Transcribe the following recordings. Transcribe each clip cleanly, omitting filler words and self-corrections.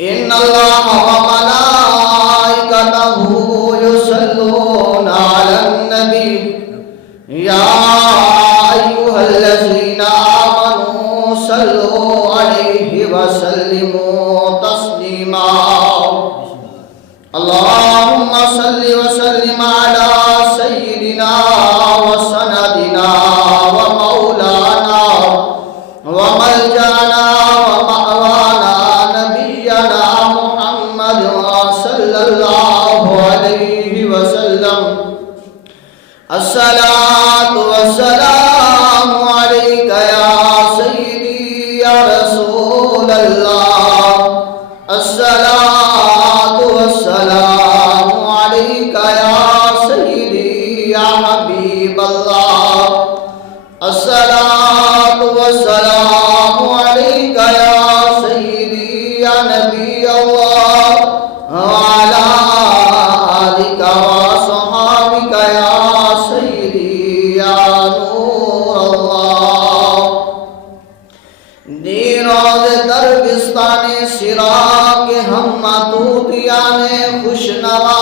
إن الله وملائكته يصلون على النبي يا أيها الذين آمنوا صلوا عليه وسلموا تسليما اللهم صل وسلم على سيدنا وسندنا ومولانا وملجأنا ومأوانا نبينا محمد صلى الله عليه وسلم الصلاة والسلام عليك يا سيدي يا رسول الله الصلاة والسلام عليك يا سيدي يا حبيب الله الصلاة والسلام عليك يا سيدي يا نبي الله وعلى آلك وصحابك يا سيدي يا نور الله نیروز دربستان سرا کے ہم ماتوتیان خوشنوا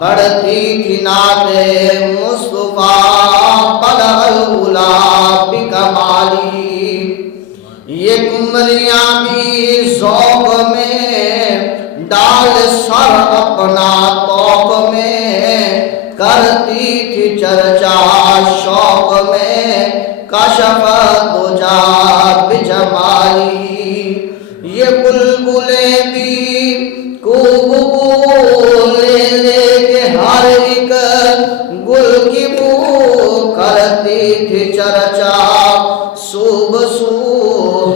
پڑھتی تھی نعت مصطفیٰ بلغ العلا بکمالی یہ کمریاں بھی ذوق میں ڈال سر اپنا توق میں کرتی تھی چرچا شوق میں کشف دجا بجمالی یہ بلبلیں بھی کوب بولے لے کے ہر ایک گل کی بو کرتی تھی چرچا صوب سو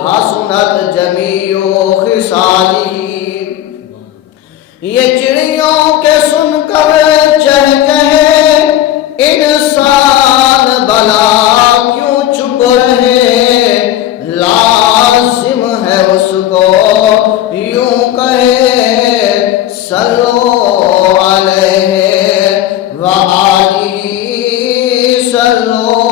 حسنت جمیع خصالی یہ چڑیوں کے سن کر چہکے انسان بلا کیوں چپ رہے لازم ہے اس کو یوں کہے صلو علیہ وآلہ صلو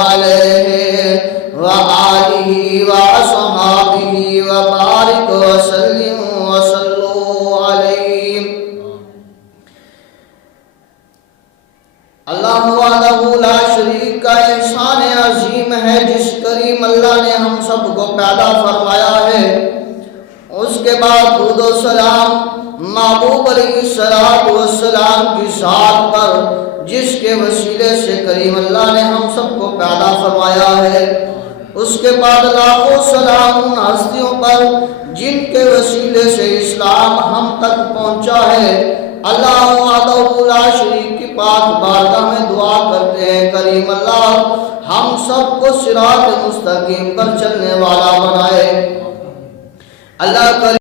علیہ وآلہ وصحابہ وبارک وسلم وصلو علیہ اللہ وحدہ لا شریک کا احسان عظیم ہے جس کریم اللہ نے ہم سب کو پیدا فرمایا ہے اس کے بعد درود و سلام محبوب علیہ السلام کی ذات پر جس کے وسیلے سے کریم اللہ نے ہم سب کو پیدا فرمایا ہے اس کے بعد لاکھوں سلام ان ہستیوں پر جن کے وسیلے سے اسلام ہم تک پہنچا ہے اللہ وحدہ لا شریک کی پاک بارگاہ میں دعا کرتے ہیں کریم اللہ ہم سب کو صراط مستقیم پر چلنے والا بنائے اللہ کریم